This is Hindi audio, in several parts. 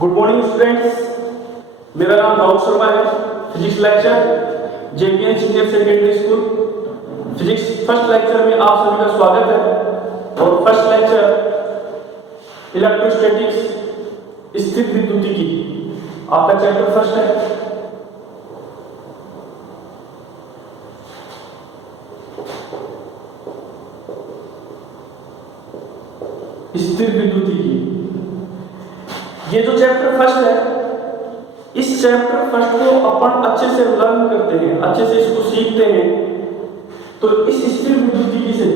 गुड मॉर्निंग स्टूडेंट्स, मेरा नाम राहुल शर्मा है। Physics lecture JPN senior secondary school physics first lecture में आप सभी का स्वागत है। और फर्स्ट लेक्चर इलेक्ट्रोस्टैटिक्स स्थिर विद्युतिकी आपका चैप्टर फर्स्ट है। स्थिर विद्युतिकी ये जो चैप्टर फर्स्ट है, इस चैप्टर फर्स्ट को अपन अच्छे से लर्न करते हैं, अच्छे से इसको सीखते हैं, तो इस स्थिर विद्युतिकी से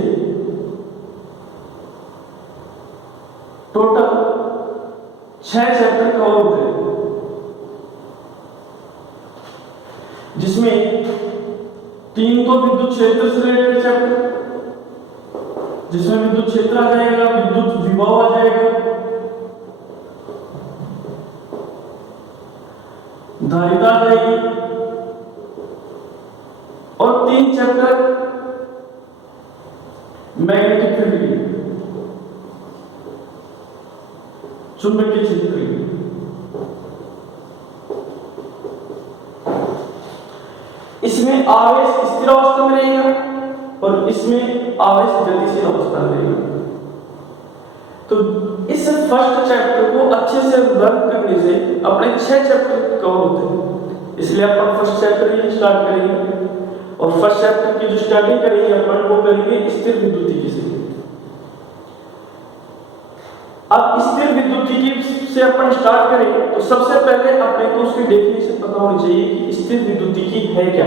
टोटल 6 चैप्टर कवर होते हैं, जिसमें 3 तो विद्युत क्षेत्र से रिलेटेड चैप्टर, जिसमें विद्युत क्षेत्र आ जाएगा, विद्युत विभव आ जाएगा, धारिता आ जाएगी, और 3 चैप्टर मैग्नेटिक फील्ड की, चुंबकीय क्षेत्र की। इसमें आवेश स्थिर अवस्था में रहेगा और इसमें आवेश गतिशील अवस्था में रहेगा। तो इस फर्स्ट चैप्टर को अच्छे से लर्न करने से अपने 6 चैप्टर कवर होते हैं, इसलिए अपन फर्स्ट चैप्टर ही स्टार्ट करेंगे। और फर्स्ट चैप्टर की जो स्टार्टिंग करेंगे अपन वो करेंगे स्थिर विद्युतिकी से। अब स्थिर विद्युतिकी से अपन स्टार्ट करें तो सबसे पहले अपने को उसकी डेफिनेशन पता होनी चाहिए कि स्थिर विद्युतिकी है क्या।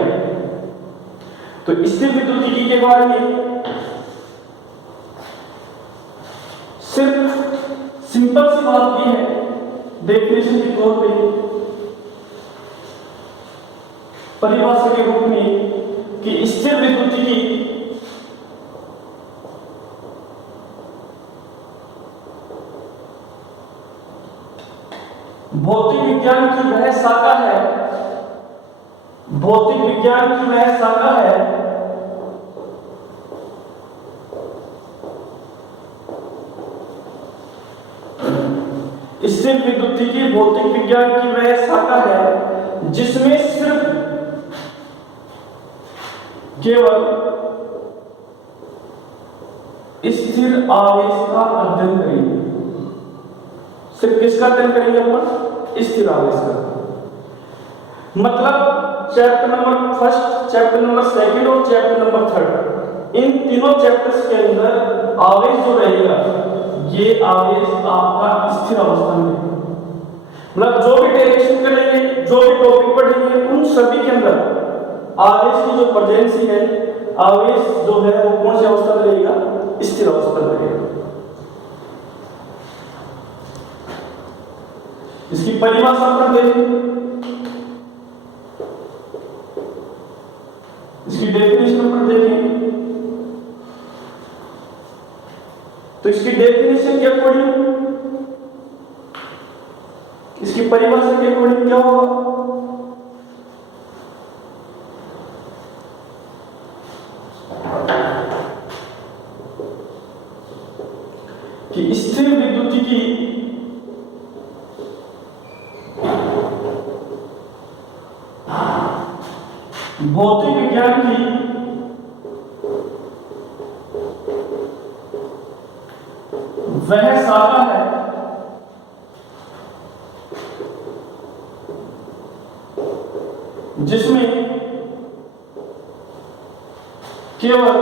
तो स्थिर विद्युतिकी के बारे में सिर्फ सिंपल सी बात ये है डेफिनेशन के तौर पे, परिभाषा के रूप में, कि स्थिर विद्युतिकी भौतिक विज्ञान की वह शाखा है, भौतिक विज्ञान की वह शाखा है स्थिर विद्युतिकी भौतिक विज्ञान की वह शाखा है जिसमें सिर्फ केवल स्थिर आवेश का अध्ययन करेंगे। सिर्फ किसका अध्ययन करेंगे अपन? स्थिर आवेश का। मतलब chapter number first, chapter number second और चैप्टर नंबर थर्ड, इन तीनों चैप्टर्स के अंदर आवेश जो रहेगा ये आवेश आपका स्थिर अवस्था में है। मतलब जो भी डायरेक्शन करेंगे, जो भी टॉपिक पढ़ेंगे, उन सभी के अंदर आवेश की जो प्रेजेंसी है, आवेश जो है वो कौन सी अवस्था में रहेगा? स्थिर अवस्था में रहेगा। इसकी परिभाषा पर देखें, इसकी डेफिनेशन पर देखें, तो इसकी डेफिनेशन के अकॉर्डिंग, इसकी परिभाषा के अकॉर्डिंग क्या होगा? कि स्थिर विद्युतिकी भौतिक विज्ञान की वह शाखा है जिसमें केवल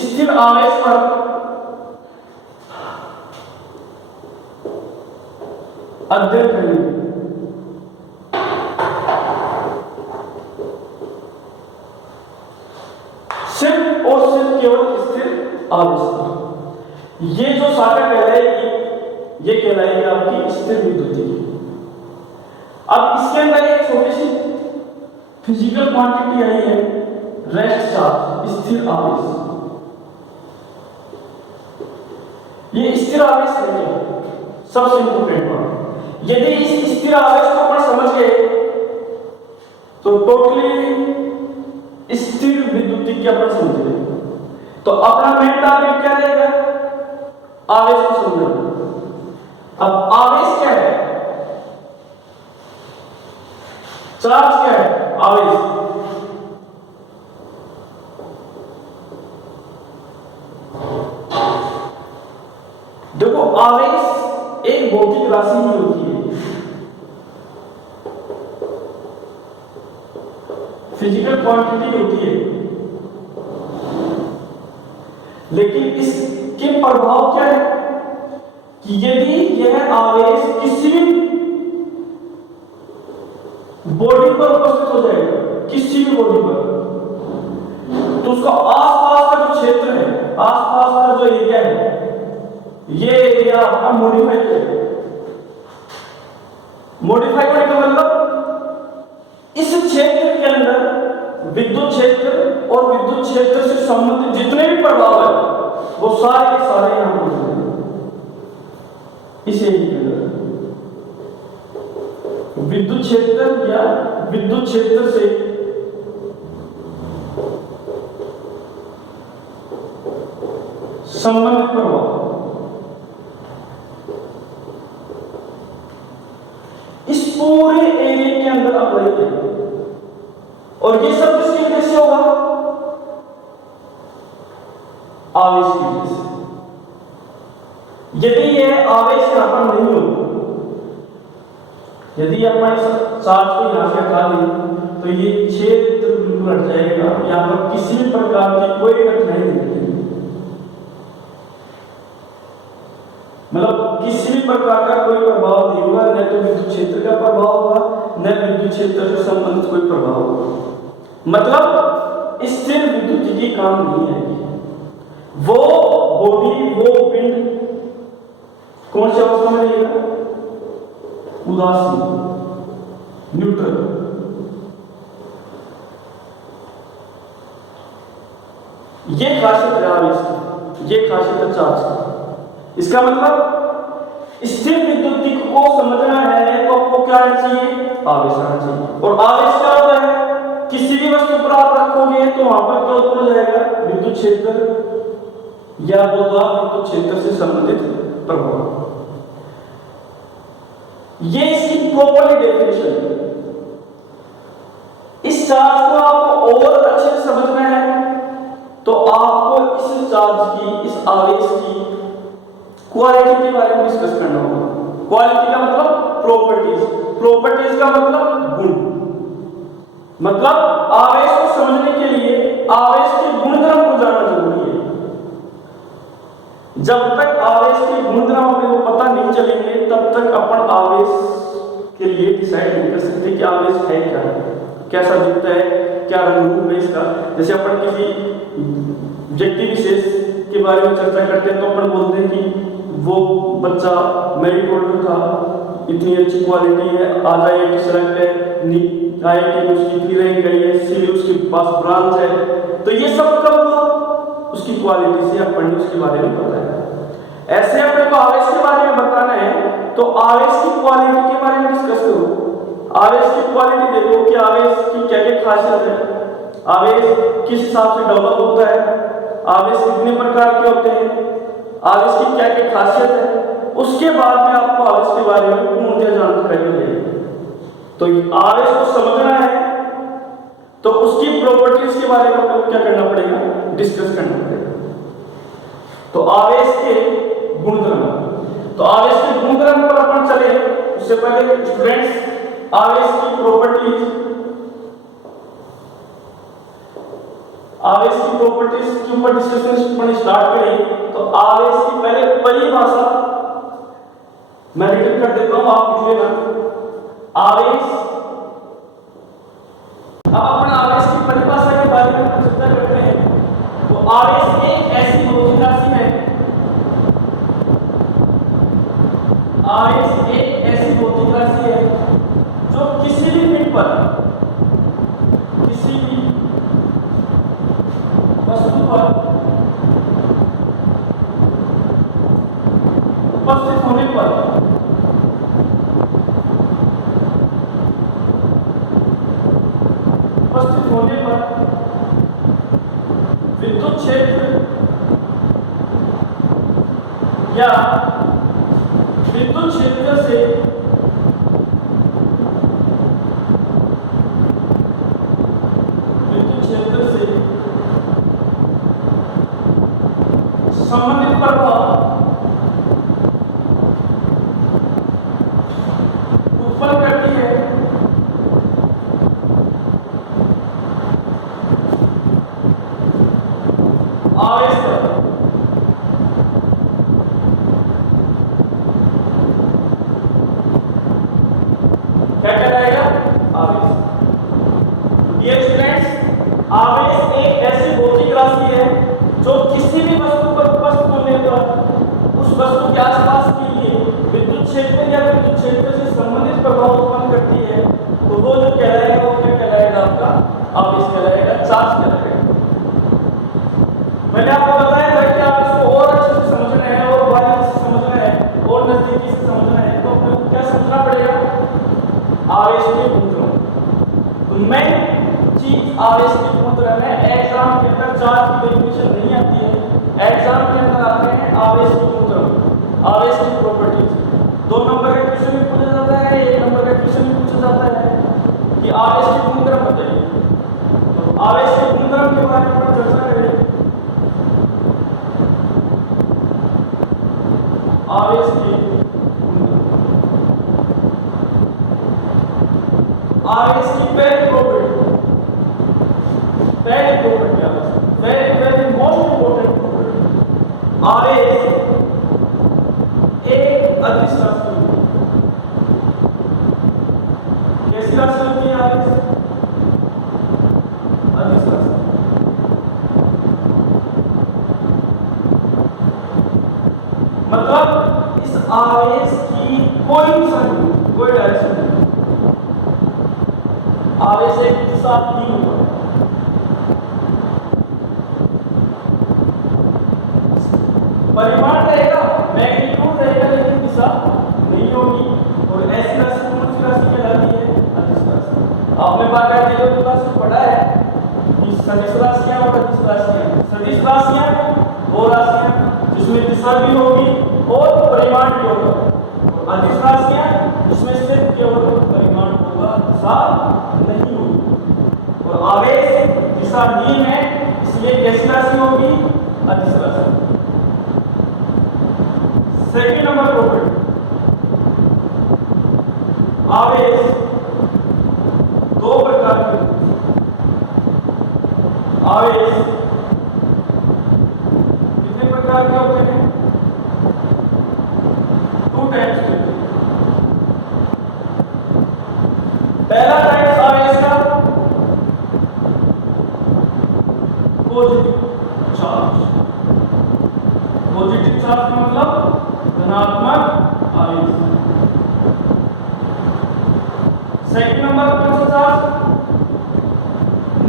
स्थिर आवेश पर अध्ययन करेंगे। सिर्फ और सिर्फ केवल स्थिर आवेश पर। ये जो शाखा कहलाएगी ये कहलाएगी आपकी स्थिर विद्युतिकी। अब इसके अंदर एक छोटी सी फिजिकल क्वांटिटी आई है, रेस्ट चार्ज, स्थिर आवेश। ये स्थिर आवेश है क्या? सबसे इंपॉर्टेंट बात, यदि इस स्थिर आवेश को अपन समझ गए तो टोटली स्थिर विद्युतिकी अपन समझ गए। तो अपना मेन टारगेट क्या रहेगा? आवेश को समझो। अब आवेश क्या है, चार्ज क्या है, आवेश। देखो आवेश एक भौतिक राशि ही होती है, फिजिकल क्वांटिटी होती है, लेकिन इसके प्रभाव क्या है कि यदि यह आवेश किसी भी बॉडी पर उपस्थित हो जाएगा, किसी भी बॉडी पर, तो उसका आसपास का जो क्षेत्र है, आसपास का जो एरिया है, ये एरिया आपका मॉडिफाई करेगा। मॉडिफाई करने का मतलब इस क्षेत्र के अंदर विद्युत क्षेत्र और विद्युत क्षेत्र से संबंधित जितने भी प्रभाव है वो सारे के सारे यहां पर इस एरिया के अंदर विद्युत क्षेत्र या विद्युत क्षेत्र से संबंधित प्रभाव इस पूरे एरिया के अंदर अप्लाई करेंगे। और ये सब किसकी वजह से होगा, आवेश की वजह से। यदि यह आवेश यहां पर नहीं हो, यदि अपन इस चार्ज को यहां से हटा दें तो ये क्षेत्र बिल्कुल हट जाएगा, यहां पर किसी भी प्रकार की कोई कठिनाई नहीं होगी, मतलब किसी भी प्रकार का कोई प्रभाव नहीं होगा, न तो विद्युत क्षेत्र का प्रभाव होगा, न विद्युत क्षेत्र से संबंधित कोई प्रभाव होगा। मतलब स्थिर विद्युत की काम नहीं है। वो बॉडी, वो पिंड कौन सी अवस्था में रहेगा, उदासीन, न्यूट्रल। ये खासियत है आवेश की, ये खासियत है चार्ज की। इसका मतलब स्थिर विद्युत को समझना है तो आपको क्या आना चाहिए, आवेश आना चाहिए। और आवेश क्या होता है, किसी भी वस्तु पर आप रखोगे तो वहां पर क्या उत्पन्न हो जाएगा, विद्युत क्षेत्र या विद्युत क्षेत्र से संबंधित प्रभाव। ये इसकी प्रॉपर्ली डेफिनेशन है। इस चार्ज को आपको और अच्छे से समझना है तो आपको इस चार्ज की, इस आवेश की क्वालिटी के बारे में डिस्कस करना होगा। क्वालिटी का मतलब प्रॉपर्टीज, प्रॉपर्टीज का मतलब गुण। मतलब आवेश को समझने के लिए आवेश के गुणधर्म को जानना जरूरी है। जब तक आवेश के गुणधर्म अपने को पता नहीं चलेंगे तब तक अपन आवेश के लिए डिसाइड नहीं कर सकते कि आवेश है क्या, कैसा दिखता है, क्या रंग रूप है इसका। जैसे अपन किसी व्यक्ति विशेष के बारे में चर्चा करते हैं तो अपन बोलते हैं कि वो बच्चा मेरिटोरियल था, इतनी अच्छी क्वालिटी है, आज IIT सेलेक्ट है, IIT में उसकी इतनी रैंक आई है, सिविल उसके पास ब्रांच है। तो ये सब कब हुआ, उसकी क्वालिटी से अपन ने उसके बारे में बताया। ऐसे अपने को आवेश के बारे में बताना है तो आवेश की क्वालिटी के बारे में डिस्कस करो। आवेश की क्वालिटी देखो कि आवेश की क्या क्या खासियत है, आवेश किस हिसाब से डेवलप होता है, आवेश कितने प्रकार के होते हैं, आवेश की क्या क्या खासियत है। उसके बाद में आपको आवेश के बारे में पूर्णतः जानकारी मिलेगी। तो आवेश को समझना है तो उसकी प्रॉपर्टीज के बारे में आपको क्या करना पड़ेगा, डिस्कस करना पड़ेगा। तो आवेश के गुणधर्म, तो आवेश के गुणधर्म पर अपन चले उससे पहले स्टूडेंट्स आवेश की प्रॉपर्टीज, आवेश की प्रॉपर्टीज के ऊपर डिस्कशन स्टार्ट करें तो आवेश की पहले परिभाषा मैं रिटर्न कर देता हूं, आप लिख लेना। आवेश, अब अपन आवेश की परिभाषा के बारे में चर्चा करते हैं। तो आवेश एक ऐसी भौतिक राशि है, आवेश एक ऐसी भौतिक राशि है जो किसी भी पिंड पर, किसी भी वस्तु पर उपस्थित होने पर विद्युत क्षेत्र या विद्युत क्षेत्र से संबंधित प्रभाव उत्पन्न करती है आवेश पर। क्या कहलाएगा? आवेश। डियर स्टूडेंट्स, आवेश एक ऐसी भौतिक राशि है जो किसी भी वस्तु पर उपस्थित होने पर उस वस्तु के आसपास के लिए विद्युत क्षेत्र या विद्युत क्षेत्र से संबंधित प्रभाव उत्पन्न करती है। तो वो जो कहलाएगा वो क्या कहलाएगा? आपका आवेश कहलाएगा, चार्ज कहलाएगा। मैंने आपको बताया था कि आप इसको और अच्छे से समझना है और बारीकी से समझना है और नजदीकी से समझना है, तो आपको क्या समझना पड़ेगा? आवेश के गुणधर्म। मैं चीज आवेश के गुणधर्म है। एग्जाम के अंदर चार्ज की डेफिनेशन नहीं आती है, एग्जाम के अंदर आते हैं आवेश के गुणधर्म, आवेश की प्रॉपर्टीज। 2 नंबर का क्वेश्चन भी पूछा जाता है, 1 नंबर का क्वेश्चन भी पूछा जाता है कि आवेश के गुणधर्म बताइए। तो आवेश के गुणधर्म के बारे में चर्चा करें। आवेश के आवेश की पहली property very most important property, आवेश एक अदिश राशि होती है। कैसी राशि होती है आवेश? अदिश राशि। मतलब इस आवेश की कोई दिशा नहीं, कोई डायरेक्शन नहीं। आवेश एक दिशा नहीं होगा। परिमाण रहेगा, मैग्नीट्यूड रहेगा, लेकिन दिशा नहीं होगी। और ऐसी राशि कौन सी राशि कहलाती है? अदिश राशि। आपने बाकायदे जो क्लास में पढ़ा है कि सदिश राशियां और अदिश राशियां। सदिश राशियां वो राशियां जिसमें दिशा भी होगी और परिमाण भी होगा, और अदिश राशियां जिसमें सिर्फ केवल परिमाण होगा, दिशा नहीं होगी। और आवेश दिशाहीन है, इसलिए कैसी राशि होगी? अदिश राशि। सेकंड नंबर प्रॉपर्टी, आवेश 2 प्रकार के। आवेश कितने प्रकार के होते हैं? 2 टाइप्स के होते हैं। पहला टाइप आवेश का पॉजिटिव चार्ज। पॉजिटिव चार्ज का मतलब धनात्मक आवेश। सेकंड नंबर कौन सा चार्ज?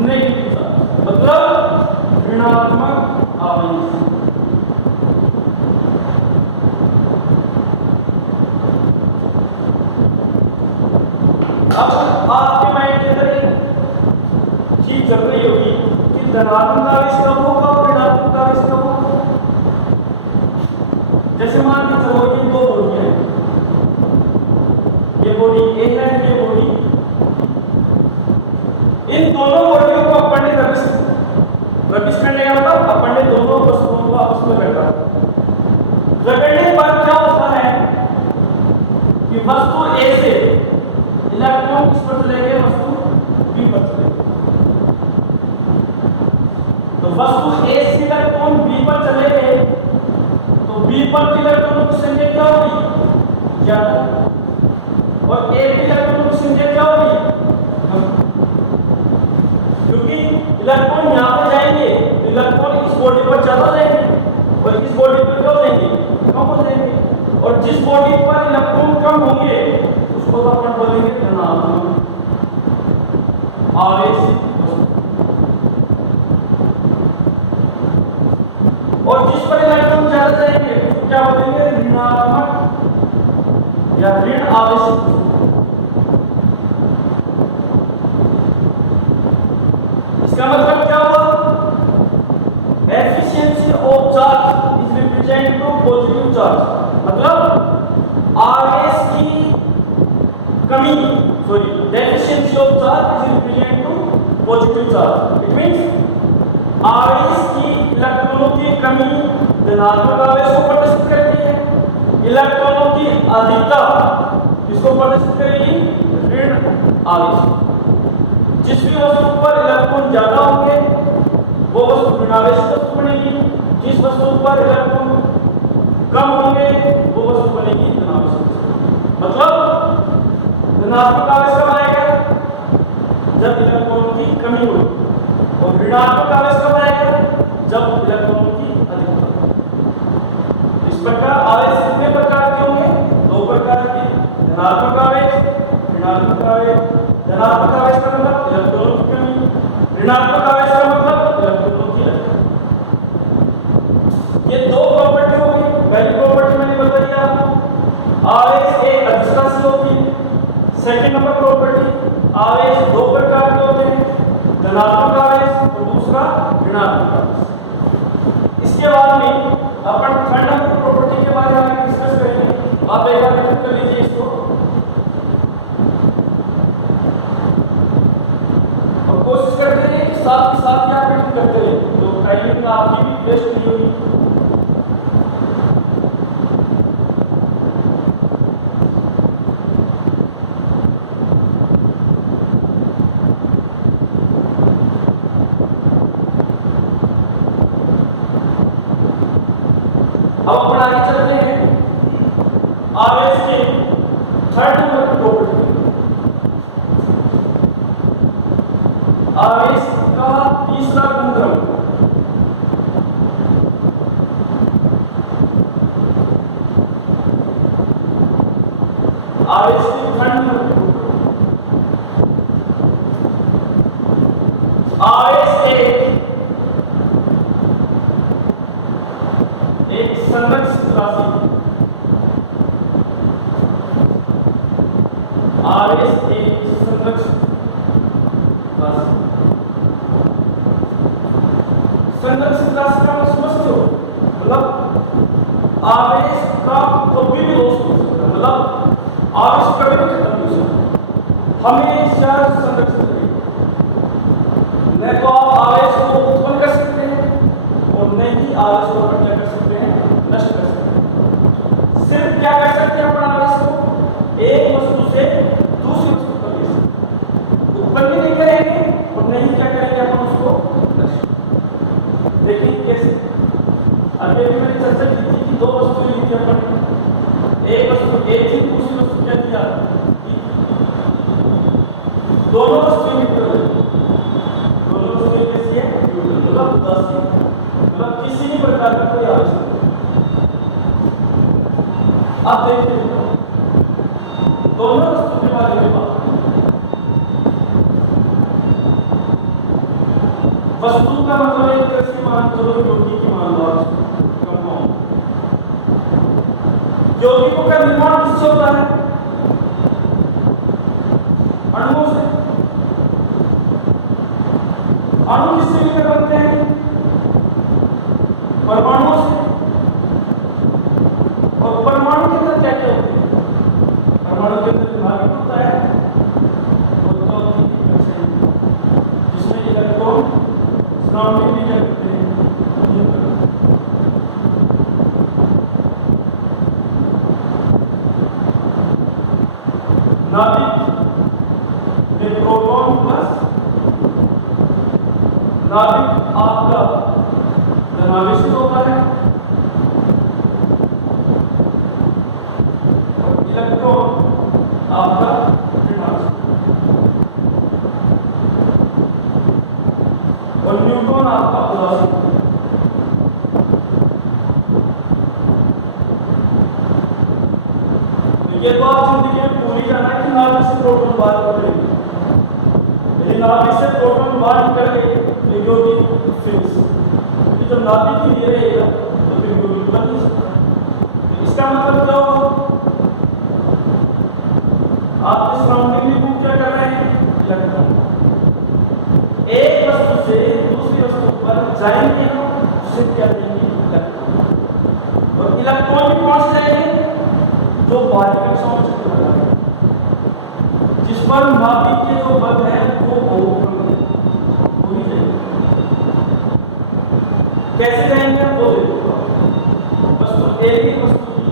नेगेटिव चार्ज, मतलब ऋणात्मक आवेश। अब आपके माइंड के अंदर एक चीज चल रही होगी कि धनात्मक आवेश कब होगा और ऋणात्मक आवेश कब होगा। जैसे मान के चलो ये 2 बॉडी है, ये बॉडी ए है, ये बॉडी। इन दोनों बॉडियों को अपन ने रबिश करने का मतलब अपन ने दोनों वस्तुओं को आपस में रखा। रगड़ने पर क्या होता है कि वस्तु ए से इलेक्ट्रॉन किस पर चले गए? वस्तु बी पर चले गए। तो वस्तु ए से इलेक्ट्रॉन बी पर चले गए, तो बी पर इलेक्ट्रॉनों की संख्या क्या होगी? ज्यादा। और ए के इलेक्ट्रॉनों की संख्या क्या होगी? क्योंकि इलेक्ट्रॉन यहाँ पे जाएंगे, इलेक्ट्रॉन इस बॉडी पर ज्यादा जाएंगे और इस बॉडी पर क्या जाएंगे? कम हो जाएंगे। और जिस बॉडी पर इलेक्ट्रॉन कम होंगे उसको तो अपन बोलेंगे धनात्मक आवेश। और जिस पर इलेक्ट्रॉन ज्यादा जाएंगे उसको क्या बोलेंगे? ऋणात्मक या ऋण आवेश। इसका मतलब क्या हुआ? Efficiency of charge is represented to positive charge, मतलब आवेश की कमी, sorry deficiency of charge is equivalent to positive charge. It means आवेश की इलेक्ट्रॉनों की कमी धनात्मक आवेश को प्रदर्शित करती है, इलेक्ट्रॉनों की अधिकता किसको प्रदर्शित करेगी, ऋण आवेश। जिस भी वस्तु पर इलेक्ट्रॉन ज्यादा होंगे वो वस्तु ऋणावेशित वस्तु बनेगी, जिस वस्तु पर इलेक्ट्रॉन कम होंगे वो वस्तु बनेगी धनावेशित वस्तु। मतलब धनात्मक आवेश कब आएगा, जब इलेक्ट्रॉन की कमी होगी, और ऋणात्मक आवेश कब आएगा, जब इलेक्ट्रॉन की अधिकता। इस प्रकार आवेश कितने प्रकार के होंगे, दो प्रकार के, धनात्मक आवेश, ऋणात्मक आवेश। धनात्मक आवेश का मतलब इलेक्ट्रॉनों की कमी, ऋणात्मक आवेश का मतलब इलेक्ट्रॉनों की अधिकता। ये दो प्रॉपर्टी होगी। पहली प्रॉपर्टी मैंने बताई आपको, आवेश एक अदिश राशि होती है। सेकंड नंबर प्रॉपर्टी, आवेश दो प्रकार के होते हैं, धनात्मक आवेश और दूसरा ऋणात्मक आवेश। इसके बाद में अपन थर्ड नंबर प्रॉपर्टी के बारे में डिस्कस करेंगे। आप एक बार रिपीट कर लीजिए इसको, और कोशिश करते रहिए कि साथ ही साथ आप रिपीट करते रहिए, तो टाइमिंग आपकी भी वेस्ट नहीं होगी। अब अपन आगे चलते हैं आवेश के थर्ड नंबर प्रॉपर्टी, आवेश का तीसरा गुणधर्म। आवेश की थर्ड नंबर प्रॉपर्टी, आवेश एक संरक्षित राशि, आवेश एक संरक्षित राशि। संरक्षित राशि का मतलब समझते हो, मतलब आवेश का कभी भी लॉस हो सकता है, मतलब आवेश कभी भी खत्म नहीं हो सकता, हमेशा संरक्षित रहेगा। न तो आप आवेश को उत्पन्न कर सकते हैं और न ही आवेश को क्या कर सकते हैं, नष्ट कर सकते हैं। सिर्फ क्या कर सकते हैं अपन आवेश को, एक वस्तु से दूसरी वस्तु पर ले सकते हैं, उत्पन्न नहीं करेंगे और नहीं क्या करेंगे अपन उसको नष्ट। देखिए कैसे, अभी अभी मैंने चर्चा की थी कि दो वस्तु ली थी अपन, एक वस्तु ए थी, दूसरी वस्तु क्या थी, दोनों वस्तुएं न्यूट्रल है, दोनों वस्तुएं कैसी है, न्यूट्रल, मतलब उदासीन, मतलब किसी भी प्रकार का कोई आवेश नहीं। आप देखिए दोनों वस्तु के बारे में बात, वस्तु का मतलब एक तरह से मान चलो यौगिक की मान लो, कंपाउंड। यौगिकों का निर्माण किससे होता है, अणुओं से। अणु किससे मिलकर बनते हैं, परमाणुओं से। और परमाणु के अंदर क्या क्या होते हैं, परमाणु के अंदर नाभिक होता है, जिसमें इलेक्ट्रॉन सराउंडिंग भी क्या करते हैं, नाभिक में प्रोटॉन प्लस, नाभिक आपका धनावेशित होता है, इलेक्ट्रॉन आपका ऋणावेशित, और न्यूट्रॉन आपका उदासीन। ये तो आप जिंदगी में भूल ही जाना है कि नाभिक से प्रोटॉन बाहर निकलेंगे, यदि नाभिक से प्रोटॉन बाहर निकल गए तो यौगिक फिक्स, क्योंकि जब नाभिक ही नहीं रहेगा तो फिर यौगिक बन नहीं सकता। इसका मतलब क्या होगा, आपके सराउंडिंग में क्या कर रहे हैं, इलेक्ट्रॉन एक वस्तु से दूसरी वस्तु पर जाएंगे, उससे क्या देंगे, इलेक्ट्रॉन। और इलेक्ट्रॉन भी कौन से जाएंगे, जो बाहरी कक्षाओं में चक्कर लगा रहे हैं, जिस पर नाभिक के जो बल है वो बहुत कम है, वही जाएंगे। कैसे जाएंगे वो देखो, वस्तु ए की वस्तु बी,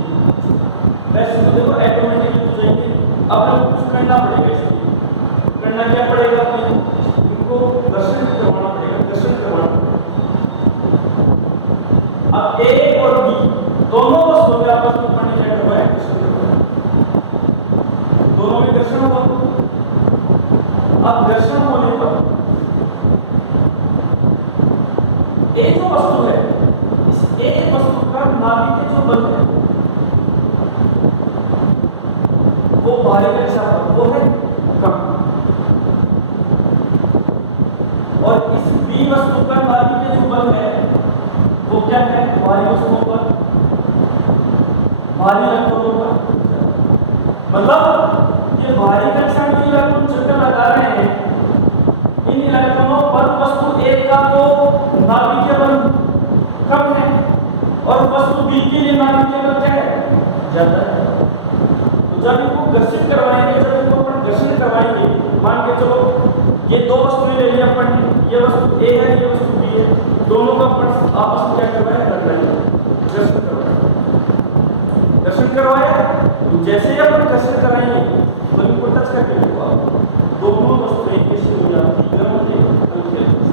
वैसे तो देखो ऑटोमेटिकली हो जाएंगे। अब हमें कुछ करना पड़ेगा, इसलिए करना क्या पड़ेगा, इनको घर्षण करवाना पड़ेगा, घर्षण करवाना पड़ेगा। अब ए और बी दोनों वस्तुओं के आपस में पानी क्या हुआ है, घर्षण हुआ है, दोनों में घर्षण हुआ। अब घर्षण होने पर ए जो वस्तु है, इस ए वस्तु का नाभिक के जो बल है वो बाहरी कक्षा पर वो है कम, और इस बी वस्तु का नाभिक के जो बल है वो क्या है, भारी वस्तुओं पर, भारी इलेक्ट्रॉनों पर। मतलब ये भारी कक्षा में इलेक्ट्रॉन चक्कर लगा रहे हैं, इन इलेक्ट्रॉनों पर वस्तु ए का तो नाभिकीय बल कम है और वस्तु बी के लिए नाभिकीय बल क्या है, ज्यादा है। तो जब इनको घर्षित करवाएंगे, जब इनको अपन घर्षण करवाएंगे, मान के चलो ये दो वस्तुएं ले लिया अपन, ये वस्तु ए है, ये वस्तु बी है, दोनों का अपन आपस में क्या करवाया, घर्षण करवाया, घर्षण करवाया। जैसे ही अपन घर्षण कराएंगे तो इनको टच करके देखो, दोनों वस्तुएं कैसे हो जाती, गर्म होती है, हल्की हल्की।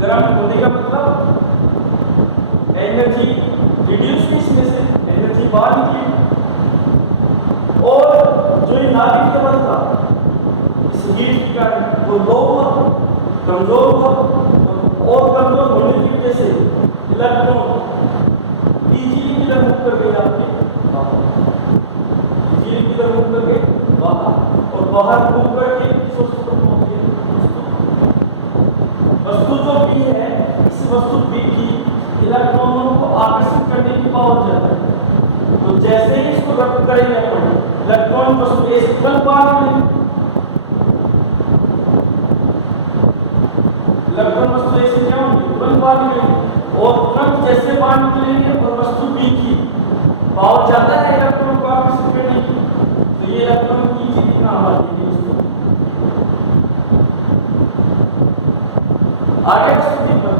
गर्म होने का मतलब एनर्जी रिड्यूस हुई, इसमें से एनर्जी बाहर निकली, और जो ये नाभिक के बल था इस हीट के कारण वो लो हुआ, कमजोर हुआ, और कमजोर होने की वजह से इलेक्ट्रॉन इजीली किधर मूव कर गए, आपके इजीली किधर मूव कर गए, बाहर, और बाहर मूव करके इस वस्तु पर पहुंच गए। वस्तु जो बी है, इस वस्तु बी की इलेक्ट्रॉनों को आकर्षित करने की पावर ज्यादा है। तो जैसे ही इसको रद्द करेंगे अपन, इलेक्ट्रॉन वस्तु ए से तुरंत बाहर निकलेंगे, इलेक्ट्रॉन वस्तु ए से क्या होंगे, तुरंत बाहर निकलेंगे, और तुरंत जैसे बाहर निकलेंगे और वस्तु बी की पावर ज्यादा है इलेक्ट्रॉन को आकर्षित करने की, तो ये इलेक्ट्रॉन की कितना आवाज देगी उसको आगे वस्तु बी पर।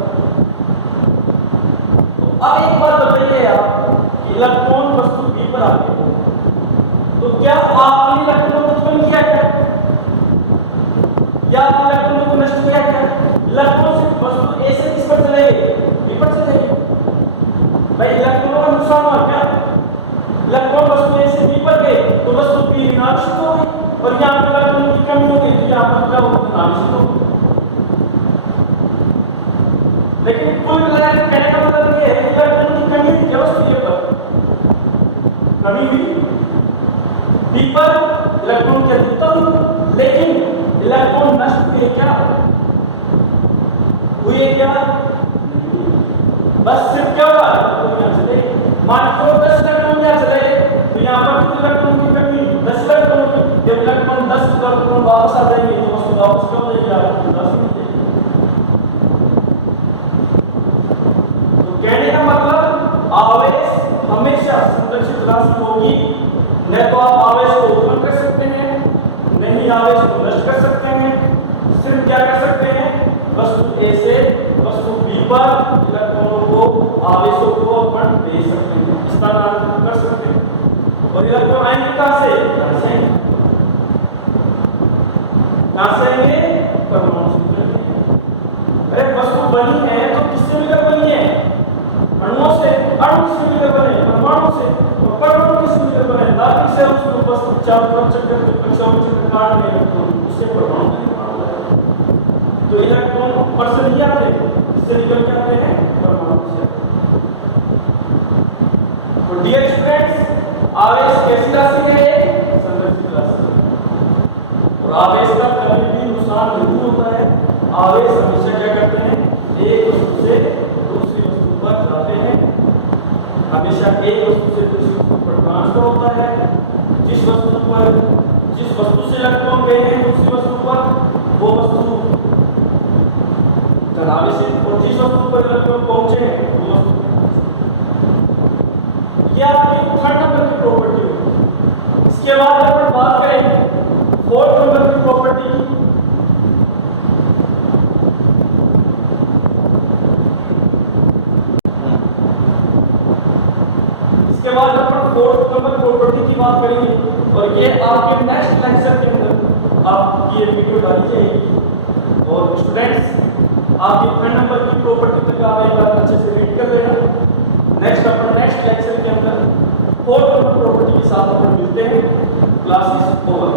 तो अब एक बात बताइए आप, इलेक्ट्रॉन वस्तु बी पर आ गए तो क्या आपने इलेक्ट्रॉन को उत्पन्न किया क्या, या इलेक्ट्रॉन को नष्ट किया क्या? इलेक्ट्रॉन से वस्तु ए से किस पर चले गए, बी पर चले गए। भाई इलेक्ट्रॉनों का नुकसान हुआ क्या, इलेक्ट्रॉन वस्तु ए से बी पर गए तो वस्तु बी विनाशित हो गई, और यहाँ पे इलेक्ट्रॉन की कमी हो गई तो यहाँ पर क्या होगा, विनाशित हो गई। लेकिन कुल मिलाकर कहने का मतलब ये है कि इलेक्ट्रॉन की कमी हुई क्या वस्तु ए पर, कमी हुई, बी पर इलेक्ट्रॉन की अधिकता हुई, लेकिन इलेक्ट्रॉन नष्ट हुए क्या, हुए क्या, बस सिर्फ क्या हुआ, यहाँ चले मान लो 10 इलेक्ट्रॉन यहाँ चले तो यहाँ पर कितने इलेक्ट्रॉन की कमी, 10 इलेक्ट्रॉन की। जब इलेक्ट्रॉन 10 इलेक्ट्रॉन वापस आ जाएंगे तो वस्तु वापस कब हो जाएगी, आपको 10 मिल जाएगी। तो कहने का मतलब आवेश हमेशा संरक्षित राशि होगी, न तो आप आवेश को उत्पन्न कर सकते हैं, नहीं आवेश को नष्ट कर सकते हैं। सिर्फ क्या कर सकते हैं, वस्तु ए से वस्तु बी पर इलेक्ट्रॉनों को, आवेशों को अपन दे सकते हैं, स्थानांतरित कर सकते हैं। और इलेक्ट्रॉन आएंगे कहां से, कहां से आएंगे, परमाणु से। अरे वस्तु बनी है तो किससे मिलकर बनी है, अणुओं से। अणु किससे मिलकर बने, परमाणु से। और परमाणु किससे मिलकर बने, नाभिक से। उसको बस चारों तरफ चक्कर कक्षाओं में चक्कर काटने इलेक्ट्रॉन, उससे परमाणु का निर्माण होता है। तो इलेक्ट्रॉन ऊपर से नहीं आते, इससे निकल के आते हैं परमाणु से। तो डियर स्टूडेंट्स, आवेश कैसी राशि है, संरक्षित राशि, और आवेश का कभी भी नुकसान नहीं होता है। आवेश हमेशा क्या करते हैं, एक वस्तु से दूसरी वस्तु पर जाते हैं, हमेशा एक वस्तु से दूसरी वस्तु पर ट्रांसफर होता है। जिस वस्तु से इलेक्ट्रॉन गए हैं दूसरी वस्तु पर, वो वस्तु धनावेशित, और जिस वस्तु पर इलेक्ट्रॉन पहुंचे हैं वो वस्तु ये आपकी थर्ड नंबर की प्रॉपर्टी होगी। इसके बाद अपन बात करें फोर्थ नंबर की प्रॉपर्टी की। इसके बाद अपन फोर्थ नंबर प्रॉपर्टी की बात करेंगे और ये आपके नेक्स्ट लेक्चर के अंदर आपकी ये वीडियो डाली जाएगी। और स्टूडेंट्स आपकी थर्ड नंबर की प्रॉपर्टी तक आप एक बार अच्छे से रीड कर लेना। नेक्स्ट लेक्चर के अंदर फोर्थ नंबर प्रॉपर्टी के साथ अपन मिलते हैं। Classes over.